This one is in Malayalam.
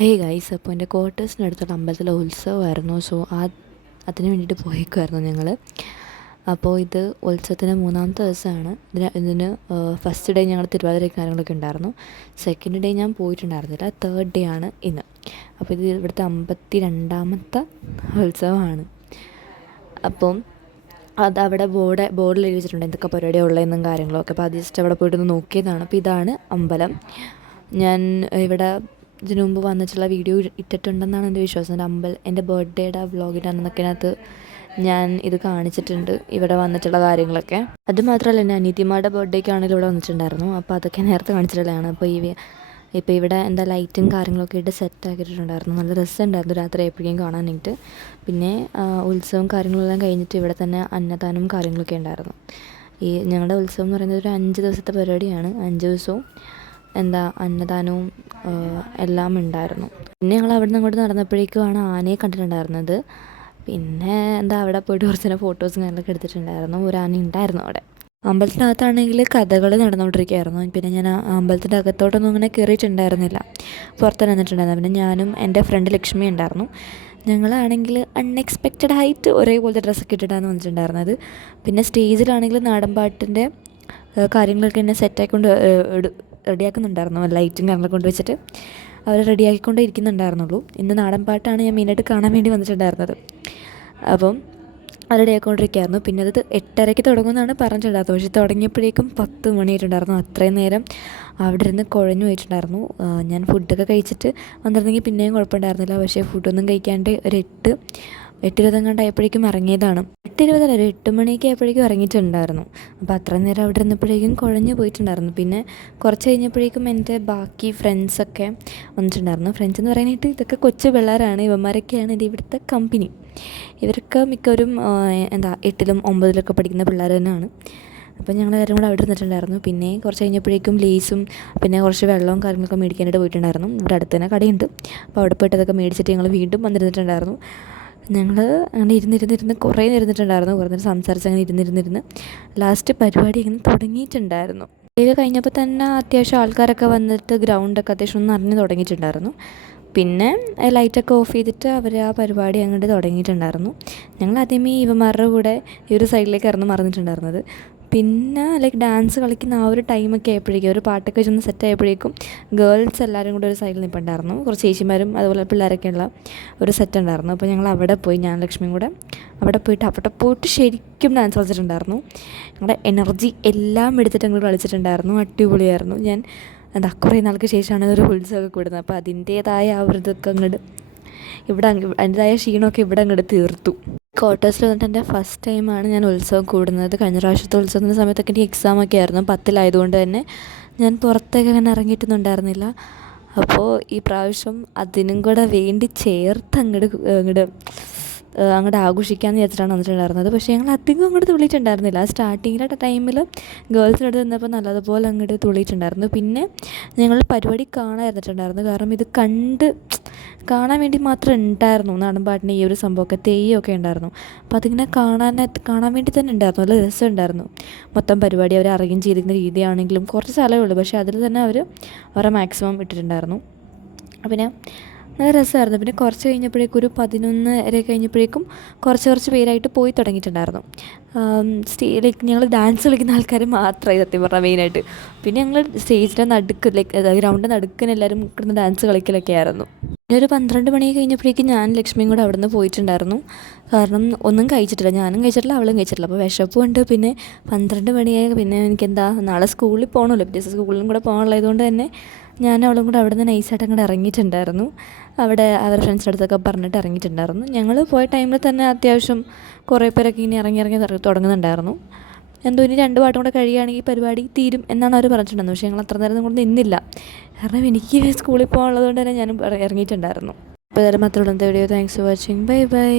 ഹേ ഗൈസ്, അപ്പോൾ എൻ്റെ ക്വാർട്ടേഴ്സിനടുത്തുള്ള അമ്പലത്തിലെ ഉത്സവമായിരുന്നു. സോ അതിന് വേണ്ടിയിട്ട് പോയേക്കുമായിരുന്നു ഞങ്ങൾ. അപ്പോൾ ഇത് ഉത്സവത്തിൻ്റെ 3ാമത്തെ ദിവസമാണ്. ഇതിന് ഫസ്റ്റ് ഡേ ഞങ്ങൾ തിരുവാതിര കാര്യങ്ങളൊക്കെ ഉണ്ടായിരുന്നു. സെക്കൻഡ് ഡേ ഞാൻ പോയിട്ടുണ്ടായിരുന്നില്ല. തേർഡ് ഡേ ആണ് ഇന്ന്. അപ്പോൾ ഇത് ഇവിടുത്തെ 52ാമത്തെ ഉത്സവമാണ്. അപ്പം അതവിടെ ബോർഡിൽ എഴുതി വെച്ചിട്ടുണ്ട് എന്തൊക്കെ പരിപാടിയാണ് ഉള്ളതെന്നും കാര്യങ്ങളൊക്കെ. അപ്പോൾ അത് ജസ്റ്റ് അവിടെ പോയിട്ടൊന്ന് നോക്കിയതാണ്. അപ്പോൾ ഇതാണ് അമ്പലം. ഞാൻ ഇവിടെ ഇതിനു മുമ്പ് വന്നിട്ടുള്ള വീഡിയോ ഇട്ടിട്ടുണ്ടെന്നാണ് എൻ്റെ വിശ്വാസം. എൻ്റെ ബർത്ത്ഡേയുടെ വ്ളോഗിൻ്റെ അന്നൊക്കെ ഞാൻ ഇത് കാണിച്ചിട്ടുണ്ട്, ഇവിടെ വന്നിട്ടുള്ള കാര്യങ്ങളൊക്കെ. അതുമാത്രമല്ല, എൻ്റെ അനിയത്തിമാരുടെ ബർത്ത്ഡേക്കാണെങ്കിലും ഇവിടെ വന്നിട്ടുണ്ടായിരുന്നു. അപ്പോൾ അതൊക്കെ നേരത്തെ കാണിച്ചിട്ടുള്ളതാണ്. ഇപ്പോൾ ഇവിടെ എന്താ ലൈറ്റും കാര്യങ്ങളൊക്കെ ഇട്ട് സെറ്റാക്കിയിട്ടുണ്ടായിരുന്നു. നല്ല രസമുണ്ടായിരുന്നു രാത്രി എപ്പോഴും കാണാനായിട്ട്. പിന്നെ ഉത്സവം കാര്യങ്ങളെല്ലാം കഴിഞ്ഞിട്ട് ഇവിടെ തന്നെ അന്നദാനവും കാര്യങ്ങളൊക്കെ ഉണ്ടായിരുന്നു. ഞങ്ങളുടെ ഉത്സവം എന്ന് പറയുന്നത് ഒരു 5 ദിവസത്തെ പരിപാടിയാണ്. 5 ദിവസവും അന്നദാനവും എല്ലാം ഉണ്ടായിരുന്നു. പിന്നെ ഞങ്ങൾ അവിടെ നിന്ന് അങ്ങോട്ട് നടന്നപ്പോഴേക്കുമാണ് ആനയെ കണ്ടിട്ടുണ്ടായിരുന്നത്. പിന്നെ അവിടെ പോയിട്ട് കുറച്ച് നേരം ഫോട്ടോസും കാര്യങ്ങളൊക്കെ എടുത്തിട്ടുണ്ടായിരുന്നു. ഒരു ആന ഉണ്ടായിരുന്നു അവിടെ. അമ്പലത്തിനകത്താണെങ്കിൽ കഥകൾ നടന്നുകൊണ്ടിരിക്കുകയായിരുന്നു. പിന്നെ ഞാൻ അമ്പലത്തിൻ്റെ അകത്തോട്ടൊന്നും അങ്ങനെ കയറിയിട്ടുണ്ടായിരുന്നില്ല, പുറത്ത് നിന്നിട്ടുണ്ടായിരുന്നു. പിന്നെ ഞാനും എൻ്റെ ഫ്രണ്ട് ലക്ഷ്മി ഉണ്ടായിരുന്നു. ഞങ്ങളാണെങ്കിൽ അൺഎക്സ്പെക്റ്റഡ് ആയിട്ട് ഒരേപോലത്തെ ഡ്രസ്സൊക്കെ ഇട്ടിട്ടാണ് വന്നിട്ടുണ്ടായിരുന്നത്. പിന്നെ സ്റ്റേജിലാണെങ്കിൽ നാടൻപാട്ടിൻ്റെ കാര്യങ്ങളൊക്കെ എന്നെ സെറ്റായിക്കൊണ്ട് റെഡിയാക്കുന്നുണ്ടായിരുന്നു. ലൈറ്റും കാര്യങ്ങളൊക്കെ കൊണ്ട് വെച്ചിട്ട് അവർ റെഡിയാക്കിക്കൊണ്ടേ ഇരിക്കുന്നുണ്ടായിരുന്നുള്ളൂ. ഇന്ന് നാടൻ പാട്ടാണ് ഞാൻ മെയിനായിട്ട് കാണാൻ വേണ്ടി വന്നിട്ടുണ്ടായിരുന്നത്. അപ്പം അത് റെഡിയാക്കിക്കൊണ്ടിരിക്കുകയായിരുന്നു. പിന്നെ അത് 8:30 തുടങ്ങുമെന്നാണ് പറഞ്ഞിട്ടുണ്ടായിരുന്നത്. പക്ഷേ തുടങ്ങിയപ്പോഴേക്കും 10 മണിയായിട്ടുണ്ടായിരുന്നു. അത്രയും നേരം അവിടെ ഇരുന്ന് കുഴഞ്ഞു പോയിട്ടുണ്ടായിരുന്നു. ഞാൻ ഫുഡൊക്കെ കഴിച്ചിട്ട് വന്നിരുന്നെങ്കിൽ പിന്നെയും കുഴപ്പമുണ്ടായിരുന്നില്ല. പക്ഷേ ഫുഡൊന്നും കഴിക്കാണ്ട് ഒരു 8:20 ആയപ്പോഴേക്കും ഇറങ്ങിയതാണ്. 8:20 ഒരു 8 മണിയൊക്കെ ആയപ്പോഴേക്കും ഇറങ്ങിയിട്ടുണ്ടായിരുന്നു. അപ്പോൾ അത്രയും നേരം അവിടെ ഇരുന്നപ്പോഴേക്കും കുഴഞ്ഞു പോയിട്ടുണ്ടായിരുന്നു. പിന്നെ കുറച്ച് കഴിഞ്ഞപ്പോഴേക്കും എൻ്റെ ബാക്കി ഫ്രണ്ട്സൊക്കെ വന്നിട്ടുണ്ടായിരുന്നു. ഫ്രണ്ട്സ് എന്ന് പറയാനായിട്ട് ഇതൊക്കെ കൊച്ചു പിള്ളേരാണ്. ഇവന്മാരൊക്കെയാണ് എൻ്റെ ഇവിടുത്തെ കമ്പനി. ഇവരൊക്കെ മിക്കവരും 8ലും 9ലൊക്കെ പഠിക്കുന്ന പിള്ളേർ തന്നെയാണ്. അപ്പോൾ ഞങ്ങളെല്ലാവരും കൂടെ അവിടെ ഇരുന്നിട്ടുണ്ടായിരുന്നു. പിന്നെ കുറച്ച് കഴിഞ്ഞപ്പോഴേക്കും ലേസും പിന്നെ കുറച്ച് വെള്ളവും കാര്യങ്ങളൊക്കെ മേടിക്കാനായിട്ട് പോയിട്ടുണ്ടായിരുന്നു. ഇവിടെ അടുത്ത് തന്നെ കടയുണ്ട്. അപ്പോൾ അവിടെ പോയിട്ട് അതൊക്കെ മേടിച്ചിട്ട് ഞങ്ങൾ വീണ്ടും വന്നിരുന്നിട്ടുണ്ടായിരുന്നു. ഞങ്ങൾ അങ്ങനെ ഇരുന്നിരുന്ന് കുറേ ഇരുന്നിട്ടുണ്ടായിരുന്നു. കുറേ നേരം സംസാരിച്ച് അങ്ങനെ ഇരുന്നിരുന്ന് ലാസ്റ്റ് പരിപാടി ഇങ്ങനെ തുടങ്ങിയിട്ടുണ്ടായിരുന്നു. ഇത് കഴിഞ്ഞപ്പോൾ തന്നെ അത്യാവശ്യം ആൾക്കാരൊക്കെ വന്നിട്ട് ഗ്രൗണ്ടൊക്കെ അത്യാവശ്യം ഒന്ന് അറിഞ്ഞ് തുടങ്ങിയിട്ടുണ്ടായിരുന്നു. പിന്നെ ലൈറ്റൊക്കെ ഓഫ് ചെയ്തിട്ട് അവർ ആ പരിപാടി അങ്ങോട്ട് തുടങ്ങിയിട്ടുണ്ടായിരുന്നു. ഞങ്ങൾ ആദ്യമേ ഇവന്മാരുടെ കൂടെ ഈ ഒരു സൈഡിലേക്കായിരുന്നു മറന്നിട്ടുണ്ടായിരുന്നത്. പിന്നെ ഡാൻസ് കളിക്കുന്ന ആ ഒരു ടൈമൊക്കെ ആയപ്പോഴേക്കും ഒരു പാട്ടൊക്കെ വെച്ചൊന്ന് സെറ്റ് ആയപ്പോഴേക്കും ഗേൾസ് എല്ലാവരും കൂടെ ഒരു സൈഡിൽ നിൽപ്പുണ്ടായിരുന്നു. കുറച്ച് ചേച്ചിമാരും അതുപോലെ പിള്ളേരൊക്കെയുള്ള ഒരു സെറ്റ് ഉണ്ടായിരുന്നു. അപ്പോൾ ഞങ്ങൾ അവിടെ പോയി, ഞാൻ ലക്ഷ്മിയും കൂടെ അവിടെ പോയിട്ട് ശരിക്കും ഡാൻസ് കളിച്ചിട്ടുണ്ടായിരുന്നു. ഞങ്ങളുടെ എനർജി എല്ലാം എടുത്തിട്ട് ഞങ്ങൾ കളിച്ചിട്ടുണ്ടായിരുന്നു. അടിപൊളിയായിരുന്നു. ഞാൻ കുറേ നാൾക്ക് ശേഷമാണ് ഒരു ഉത്സവമൊക്കെ കൂടുന്നത്. അപ്പോൾ അതിൻ്റേതായ ആ ഒരു ഇതൊക്കെ അങ്ങോട്ട് അതിൻ്റേതായ ക്ഷീണമൊക്കെ ഇവിടെ അങ്ങോട്ട് തീർത്തു. ക്വാർട്ടേഴ്സിൽ വന്നിട്ട് എൻ്റെ ഫസ്റ്റ് ടൈമാണ് ഞാൻ ഉത്സവം കൂടുന്നത്. കഴിഞ്ഞ പ്രാവശ്യത്തെ ഉത്സവത്തിൻ്റെ സമയത്തൊക്കെ എനിക്ക് എക്സാമൊക്കെ ആയിരുന്നു. 10ലായതുകൊണ്ട് തന്നെ ഞാൻ പുറത്തേക്ക് അങ്ങനെ ഇറങ്ങിയിട്ടുണ്ടായിരുന്നില്ല. അപ്പോൾ ഈ പ്രാവശ്യം അതിനും കൂടെ വേണ്ടി ചേർത്ത് അങ്ങോട്ട് ആഘോഷിക്കാമെന്ന് വിചാരിച്ചിട്ടാണ് വന്നിട്ടുണ്ടായിരുന്നത്. പക്ഷേ ഞങ്ങൾ അധികം അങ്ങോട്ട് തുള്ളിയിട്ടുണ്ടായിരുന്നില്ല. സ്റ്റാർട്ടിങ്ങിലെ ടൈമിൽ ഗേൾസിൻ്റെ അടുത്ത് നിന്നപ്പോൾ നല്ലതുപോലെ അങ്ങോട്ട് തുള്ളിയിട്ടുണ്ടായിരുന്നു. പിന്നെ ഞങ്ങൾ പരിപാടി കാണാതിരുന്നിട്ടുണ്ടായിരുന്നു. കാരണം ഇത് കാണാൻ വേണ്ടി മാത്രം ഉണ്ടായിരുന്നു. നാടൻപാട്ടിന് ഈ ഒരു സംഭവമൊക്കെ തെയ്യമൊക്കെ ഉണ്ടായിരുന്നു. അപ്പോൾ അതിങ്ങനെ കാണാൻ വേണ്ടി തന്നെ ഉണ്ടായിരുന്നു. നല്ല രസമുണ്ടായിരുന്നു. മൊത്തം പരിപാടി അവർ അറേഞ്ച് ചെയ്തിരിക്കുന്ന രീതിയാണെങ്കിലും കുറച്ച് സ്ഥലമേ ഉള്ളൂ, പക്ഷേ അതിൽ തന്നെ അവരെ മാക്സിമം ഇട്ടിട്ടുണ്ടായിരുന്നു. പിന്നെ നല്ല രസമായിരുന്നു. പിന്നെ കുറച്ച് കഴിഞ്ഞപ്പോഴേക്കും ഒരു 11 കഴിഞ്ഞപ്പോഴേക്കും കുറച്ച് പേരായിട്ട് പോയി തുടങ്ങിയിട്ടുണ്ടായിരുന്നു. ഞങ്ങൾ ഡാൻസ് കളിക്കുന്ന ആൾക്കാർ മാത്രമായി സത്യം പറഞ്ഞാൽ മെയിനായിട്ട്. പിന്നെ ഞങ്ങൾ സ്റ്റേജിൻ്റെ നടുക്ക് ഗ്രൗണ്ടിൻ്റെ നടുക്കിന് എല്ലാവരും കിടന്ന് ഡാൻസ് കളിക്കലൊക്കെ ആയിരുന്നു. പിന്നെ ഒരു 12 മണി കഴിഞ്ഞപ്പോഴേക്കും ഞാൻ ലക്ഷ്മിയും കൂടെ അവിടെ നിന്ന് പോയിട്ടുണ്ടായിരുന്നു. കാരണം ഒന്നും കഴിച്ചിട്ടില്ല, ഞാനും കഴിച്ചിട്ടില്ല, അവളും കഴിച്ചിട്ടില്ല. അപ്പോൾ വിശപ്പും ഉണ്ട്. പിന്നെ 12 മണിയായി. പിന്നെ നാളെ സ്കൂളിൽ പോകണമല്ലോ, പിറ്റേ സ്കൂളിലും കൂടെ പോകാനുള്ളതുകൊണ്ട് തന്നെ ഞാൻ അവളും കൂടെ അവിടെ നിന്ന് നൈസായിട്ട് അങ്ങോട്ട് ഇറങ്ങിയിട്ടുണ്ടായിരുന്നു. അവിടെ അവരുടെ ഫ്രണ്ട്സിൻ്റെ അടുത്തൊക്കെ പറഞ്ഞിട്ട് ഇറങ്ങിയിട്ടുണ്ടായിരുന്നു. ഞങ്ങൾ പോയ ടൈമിൽ തന്നെ അത്യാവശ്യം കുറേ പേരൊക്കെ ഇനി ഇറങ്ങി തുടങ്ങുന്നുണ്ടായിരുന്നു. ഇനി 2 പാട്ടും കൂടെ കഴിയുകയാണെങ്കിൽ പരിപാടി തീരും എന്നാണ് അവർ പറഞ്ഞിട്ടുണ്ടായിരുന്നു. പക്ഷേ ഞങ്ങൾ അത്ര നേരം കൊണ്ട് നിന്നില്ല, കാരണം എനിക്ക് സ്കൂളിൽ പോകാനുള്ളത് കൊണ്ട് തന്നെ ഞാനും ഇറങ്ങിയിട്ടുണ്ടായിരുന്നു. അപ്പോൾ ഇതായാലും മാത്രമുള്ള video. Thanks for watching. By.